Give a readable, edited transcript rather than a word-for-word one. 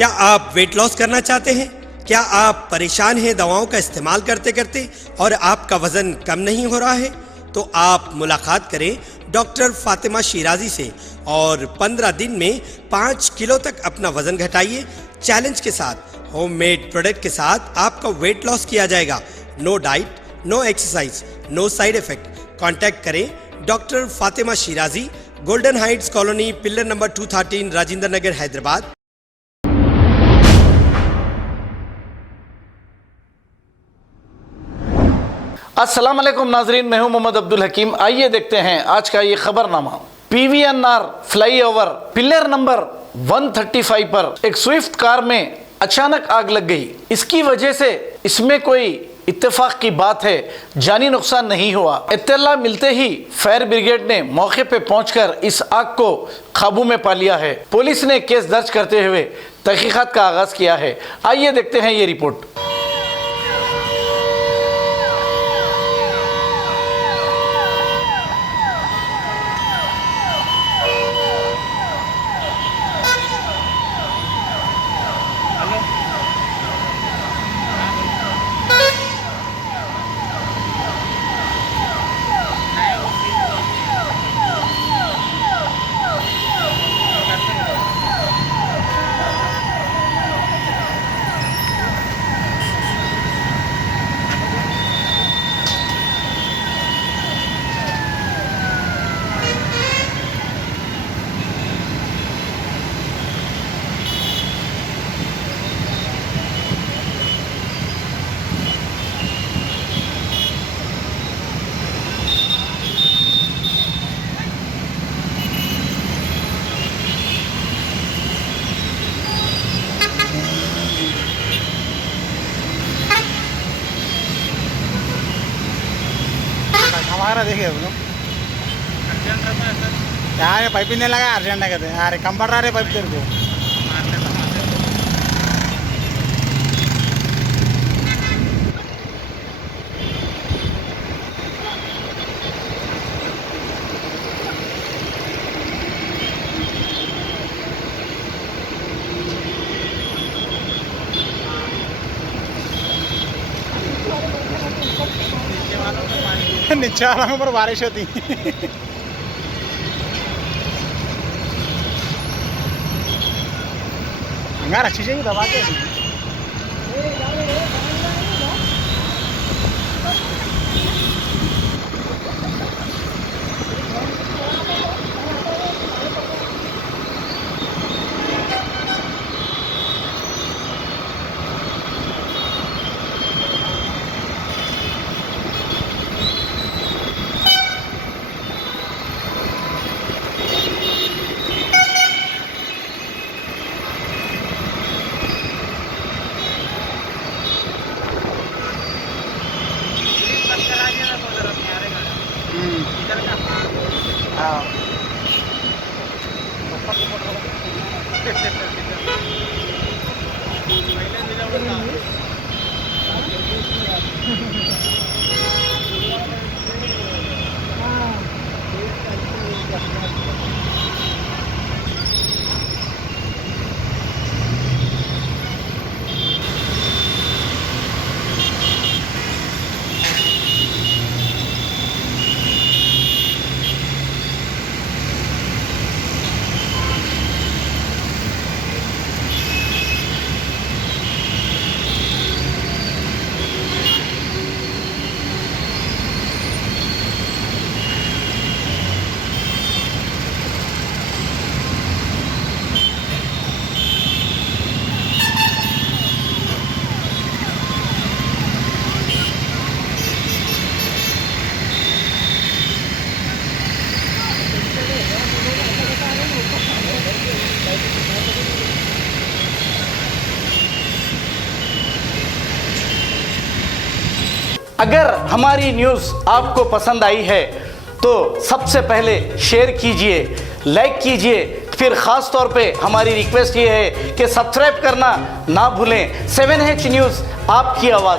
क्या आप weight loss करना चाहते हैं? क्या आप परेशान हैं दवाओं का इस्तेमाल करते करते और आपका वजन कम नहीं हो रहा है? तो आप मुलाकात करें डॉक्टर फातिमा शिराजी से और 15 दिन में 5 किलो तक अपना वजन घटाइए। चैलेंज के साथ, होममेड प्रोडक्ट के साथ आपका वेट लॉस किया जाएगा। No diet, no exercise, no side effect. Contact करें doctor Fatima Shirazi, golden heights colony, pillar number 213, Rajendra Nagar, Hyderabad. अस्सलाम वालेकुम नाजरीन, मैं हूं मोहम्मद अब्दुल हकीम। आइए देखते हैं आज का ये खबरनामा। पीवीएनआर फ्लाईओवर पिलर नंबर 135 पर एक स्विफ्ट कार में अचानक आग लग गई। इसकी वजह से इसमें कोई इत्तेफाक की बात है, जानी नुकसान नहीं हुआ। इत्तला मिलते ही फायर ब्रिगेड ने मौके पे पहुंचकर इस आग को काबू में पा लिया है। पुलिस ने केस दर्ज करते हुए तहकीकात का आगाज किया है। आइए देखते हैं ये रिपोर्ट। हमारा देखिए यार पाइप ही नहीं लगा, अर्जेंट है कहते हैं। अरे कम पड़ रहा है पाइप तेरे को। नीचे वालों पर बारिश होती अंगार अच्छी चाहिए दबा के। हाँ अगर हमारी न्यूज़ आपको पसंद आई है तो सबसे पहले शेयर कीजिए, लाइक कीजिए। फिर ख़ास तौर पे हमारी रिक्वेस्ट ये है कि सब्सक्राइब करना ना भूलें। 7H न्यूज़, आपकी आवाज़।